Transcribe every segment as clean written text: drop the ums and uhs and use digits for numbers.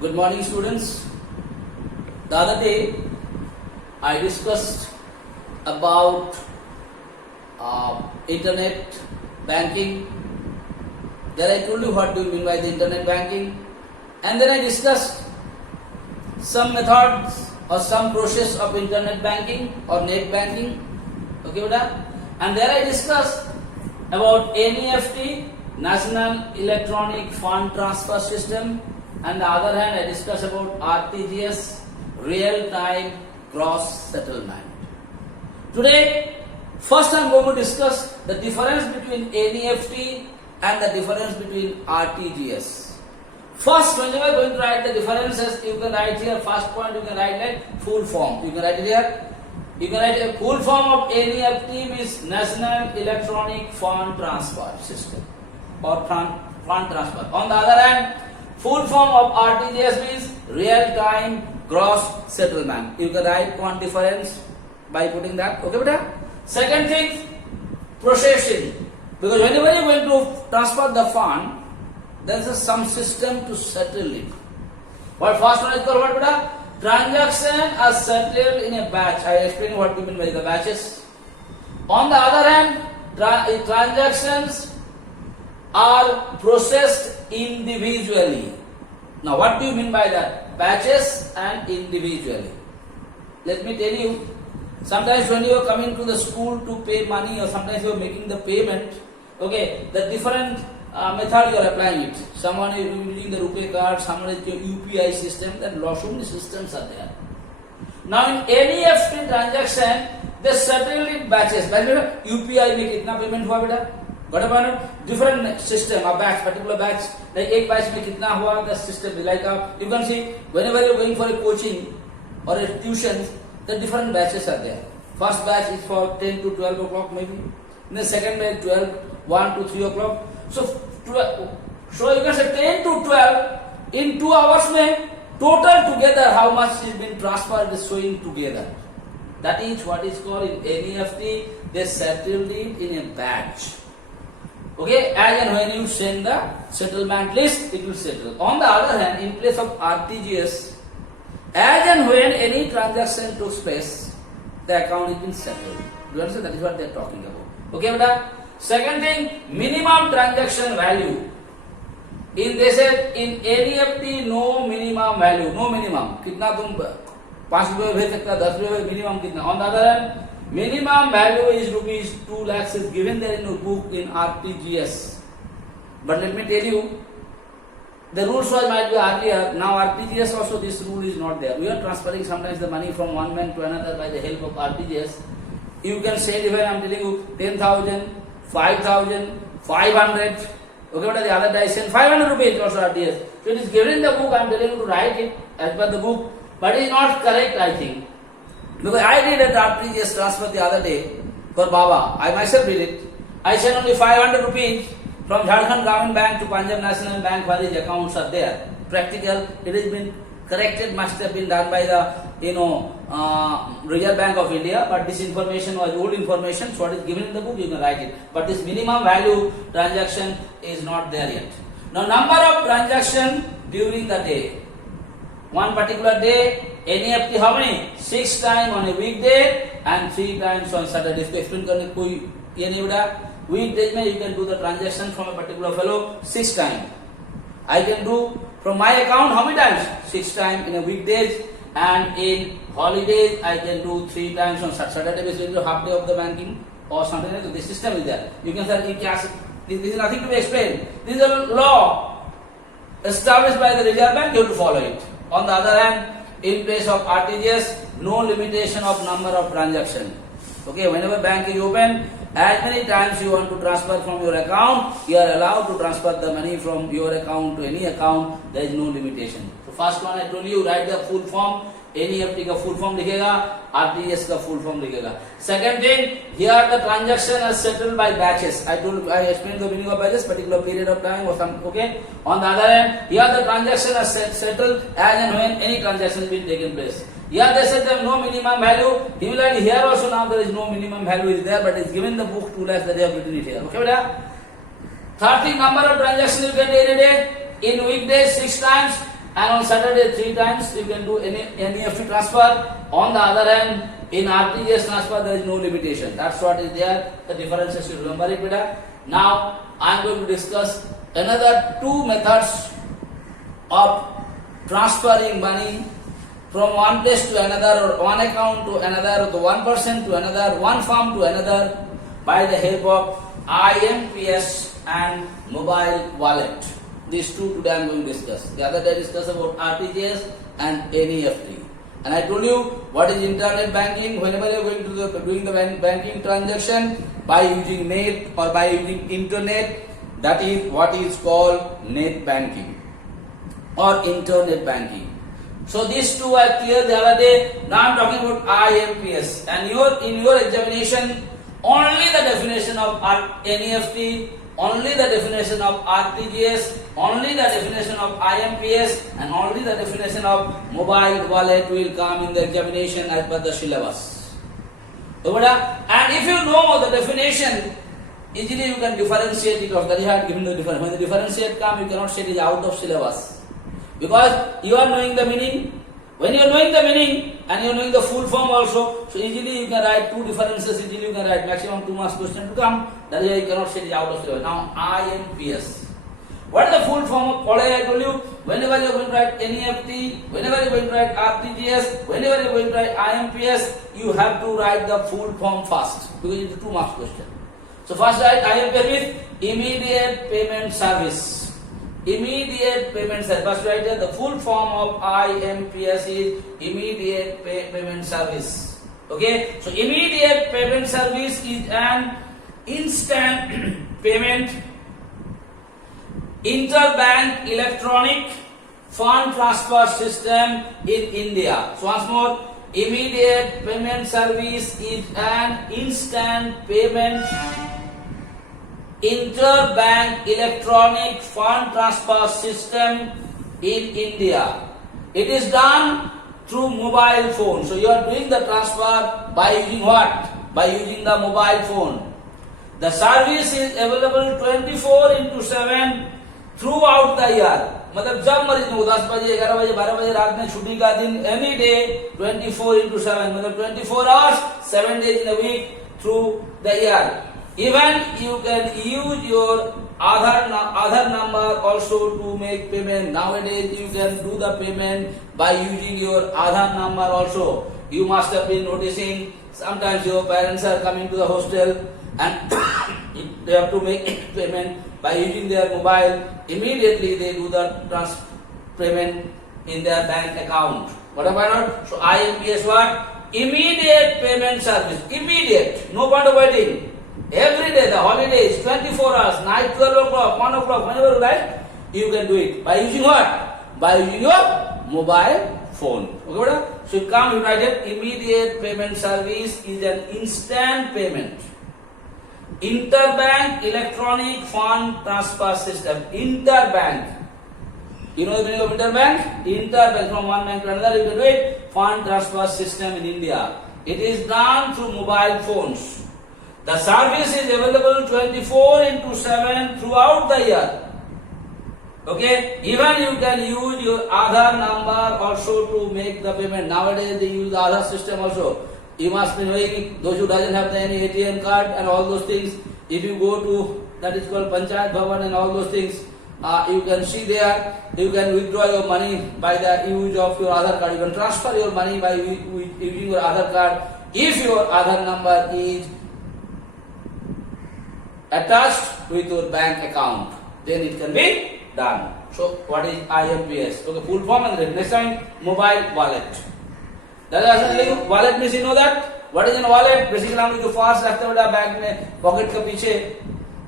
Good morning, students. The other day I discussed about internet banking. Then I told you what do you mean by the internet banking, and then I discussed some methods or some process of internet banking or net banking. Okay, beta? And there I discussed about NEFT, National Electronic Fund Transfer System, and the other hand I discussed about RTGS, real-time gross settlement. Today, first I am going to discuss the difference between NEFT and the difference between RTGS. First, when you are going to write the differences, you can write here, first point you can write like full form. You can write it here. You can write a full form of NEFT means National Electronic Fund Transfer System or fund transfer. On the other hand, full form of RTGS means real-time gross settlement. You can write one difference by putting that. Okay, beta? Second thing, processing. Because whenever you are going to transfer the fund, there is some system to settle it. What first one is called what, beta? Transactions are settled in a batch. I explain what you mean by the batches. On the other hand, transactions are processed individually. Now, what do you mean by that? Batches and individually. Let me tell you. Sometimes when you are coming to the school to pay money, or sometimes you are making the payment, okay, the different method you are applying it. Someone is using the RuPay card, someone is using UPI system, then so many systems are there. Now in NEFT transaction, they settle in batches. UPI में कितना payment हुआ बेटा? Got about different system, a batch, particular batch. Like एक batch में कितना हुआ? The system is like you can see whenever you are going for a coaching or a tuition, the different batches are there. First batch is for 10 to 12 o'clock maybe. In the second batch 12, 1 to 3 o'clock. So you can say 10 to 12 in 2 hours mein total together how much is been transferred is showing together. That is what is called in NEFT, they settled it in a batch. Okay, as and when you send the settlement list, it will settle. On the other hand, in place of RTGS, as and when any transaction took place, the account is been settled. Do you understand? That is what they are talking about. Okay, beta? Second thing, minimum transaction value. In they said in NEFT no minimum value, no minimum. कितना तुम 5 रुपये भेज सकता, 10 रुपये minimum कितना. On the other hand, minimum value is rupees 2 lakhs is given there in your book in RTGS. But let me tell you, the rules was might be earlier. Now RTGS also this rule is not there. We are transferring sometimes the money from one man to another by the help of RTGS. You can say even I am telling you 10,000. 5,000, 500, okay, but the other day I sent 500 rupees also RTGS. So it is given in the book, I am telling you to write it as per the book, but it is not correct, I think. Because I did a RTGS transfer the other day for Baba. I myself did it. I sent only 500 rupees from Jharkhand Government Bank to Punjab National Bank where his accounts are there. Practical, it has been corrected, must have been done by the Reserve Bank of India, but this information was old information, so what is given in the book you can write it. But this minimum value transaction is not there yet. Now number of transaction during the day. One particular day, NEFT how many? 6 times on a weekday and 3 times on Saturday. इसको explain करने कोई ये नहीं बड़ा. Weekdays में you can do the transaction from a particular fellow 6 times. I can do from my account how many times? 6 times in a weekdays. And in holidays, I can do 3 times on Saturday basis, half day of the banking or something like that. The system is there. You can say, this is nothing to be explained. This is a law established by the Reserve Bank, you have to follow it. On the other hand, in place of RTGS, no limitation of number of transactions. Okay, whenever bank is open, as many times you want to transfer from your account, you are allowed to transfer the money from your account to any account. There is no limitation. So first one I told you, write the full form. NEFT का full form लिखेगा, RTGS का full form लिखेगा. Second thing, here the transaction is settled by batches. I explained the meaning of batches, particular period of time or some. Okay. On the other hand, here the transaction is settled as and when any transaction will taken place. Here they said there is no minimum value. Similarly, here also now there is no minimum value is there, but it's given the book 2 lakhs that they have written it here. Okay, beta? 30 number of transactions you can do in a day. In weekdays 6 times, and on Saturday 3 times you can do any NEFT transfer. On the other hand, in RTGS transfer there is no limitation. That's what is there. The differences you remember it better. Now I am going to discuss another 2 methods of transferring money from one place to another, or one account to another, or the one person to another, one firm to another, by the help of IMPS and mobile wallet. These 2 today I am going to discuss. The other day I discussed about RTGS and NEFT. And I told you what is internet banking. Whenever you are going to doing the banking transaction by using net or by using internet, that is what is called net banking or internet banking. So these 2 are clear the other day. Now I am talking about IMPS. And in your examination, only the definition of NEFT, only the definition of RTGS, only the definition of IMPS, and only the definition of mobile wallet will come in the examination as per the syllabus. And if you know the definition, easily you can differentiate it. That is how I have given the difference. When the differentiate come, you cannot say it is out of syllabus. Because you are knowing the meaning. When you are knowing the meaning and you are knowing the full form also, so easily you can write 2 differences, easily you can write maximum 2 marks question to come. That is why you cannot say it is out of syllabus. Now IMPS. What is the full form of what I told you? Whenever you are going to write NEFT, whenever you are going to write RTGS, whenever you are going to write IMPS, you have to write the full form first, because it is a 2 marks question. So first write IMPS with immediate payment service. Immediate payment service. First write the full form of IMPS is immediate payment service. Okay. So immediate payment service is an instant payment interbank electronic fund transfer system in India. So once more, immediate payment service is an instant payment interbank electronic fund transfer system in India. It is done through mobile phone. So you are doing the transfer by using what? By using the mobile phone. The service is available 24/7 throughout the year. मतलब जब मर्जी हो, 10 बजे, 11 बजे, 12 बजे रात में, छुट्टी का दिन, any day, 24/7, मतलब 24 hours, 7 days in a week through the year. Even you can use your Aadhaar number also to make payment. Nowadays you can do the payment by using your Aadhaar number also. You must have been noticing sometimes your parents are coming to the hostel and they have to make payment by using their mobile. Immediately they do the payment in their bank account. What about? So IMPS what? Immediate payment service. Immediate. No point of waiting. Every day, the holidays, 24 hours, night 12 o'clock, 1 o'clock, whenever you like, you can do it. By using what? By using your mobile phone. Okay, so you come, you write it, immediate payment service is an instant payment. Interbank electronic fund transfer system. Interbank. You know the meaning of interbank? Interbank, from one bank to another, you can do it. Fund transfer system in India. It is done through mobile phones. The service is available 24/7 throughout the year. Okay, even you can use your Aadhaar number also to make the payment. Nowadays they use the Aadhaar system also. You must be knowing, those who doesn't have any ATM card and all those things, if you go to, that is called Panchayat Bhavan and all those things, you can see there, you can withdraw your money by the use of your Aadhaar card. You can transfer your money by using your Aadhaar card. If your Aadhaar number is attached with your bank account, then it can be done. So what is IMPS? Okay, full form and next time, mobile wallet. That is wallet means, you know that? What is in wallet? Basically हम जो fast रखते हैं बेटा bag में, pocket के पीछे,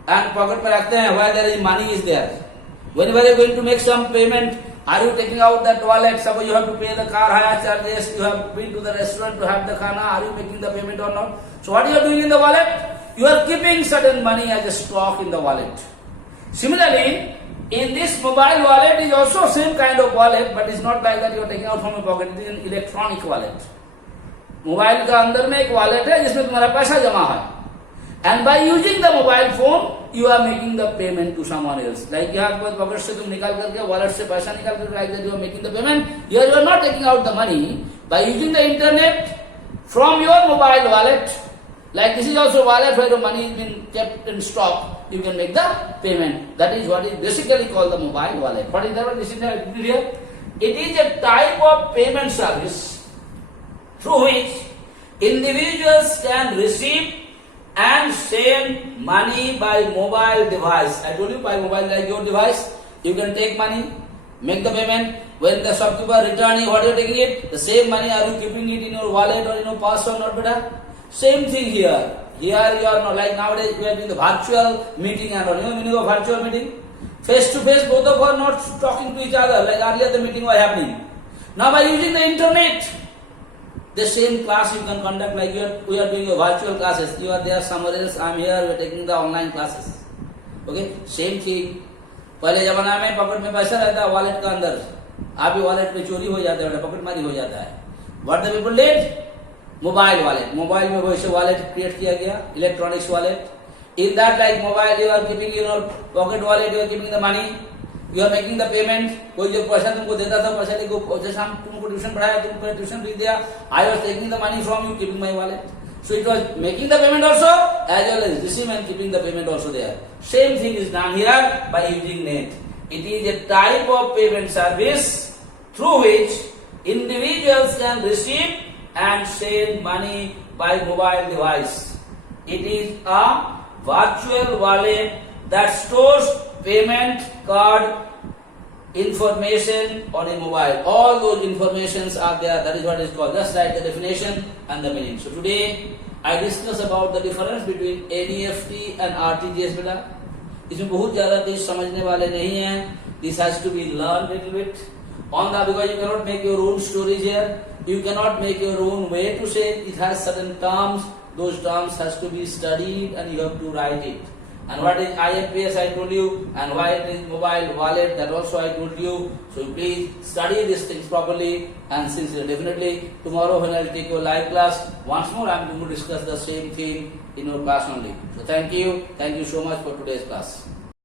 and pocket में रखते हैं, where there is money is there. Whenever you are going to make some payment, are you taking out that wallet? Suppose you have to pay the car hire charges, you have been to the restaurant to have the khana, are you making the payment or not? So what you are doing in the wallet? You are keeping certain money as a stock in the wallet. Similarly, in this mobile wallet is also same kind of wallet, but it's not like that you are taking out from your pocket. It is an electronic wallet. Mobile का अंदर में एक wallet है जिसमें तुम्हारा पैसा जमा है. And by using the mobile phone, you are making the payment to someone else. Like यहाँ पर पॉकेट से तुम निकाल करके wallet से पैसा निकाल करके like that you are making the payment. Here you are not taking out the money. By using the internet from your mobile wallet, like this is also wallet where the money is been kept in stock, you can make the payment. That is what is basically called the mobile wallet. What is that? This is here. It is a type of payment service through which individuals can receive and send money by mobile device. I told you by mobile, like your device, you can take money, make the payment. When the shopkeeper returning, what you are taking it? The same money, are you keeping it in your wallet or in your purse or not, better? Same thing here. Here you are not, like nowadays we are doing the virtual meeting and all. You know the meaning of virtual meeting? Face to face, both of us are not talking to each other. Like earlier the meeting was happening. Now by using the internet, the same class you can conduct, like we are doing your virtual classes. You are there somewhere else, I am here, we are taking the online classes. Okay, same thing. पहले जमाना में pocket में पैसा रहता है wallet का अंदर, आप ही वॉलेट पे चोरी हो जाता है, पॉकेट मारी हो जाता है. What the people did? Mobile wallet. Mobile में वैसे वॉलेट क्रिएट किया गया, electronics wallet. In that, like mobile, you are keeping in your pocket wallet, you are keeping the money. You are making the payment. कोई जो पैसा तुमको देता था, पैसा लेको जैसे हम तुमको ट्यूशन पढ़ाया, तुमको ट्यूशन फीस दिया, I was taking the money from you, keeping my wallet. So it was making the payment also, as well as receiving and keeping the payment also there. Same thing is done here by using net. It is a type of payment service through which individuals can receive and send money by mobile device. It is a virtual wallet that stores payment card information on a mobile. All those informations are there. That is what is called. Just like the definition and the meaning. So today I discuss about the difference between NEFT and RTGS. बेटा इसमें बहुत ज़्यादा चीज समझने वाले नहीं हैं. This has to be learned little bit. On the, because you cannot make your own stories here. You cannot make your own way to say it. It has certain terms. Those terms has to be studied and you have to write it. And what is IFPS I told you, and why it is mobile wallet, that also I told you. So please study these things properly, and sincerely. Definitely tomorrow when I will take your live class, once more I am going to discuss the same thing in your class only. So thank you so much for today's class.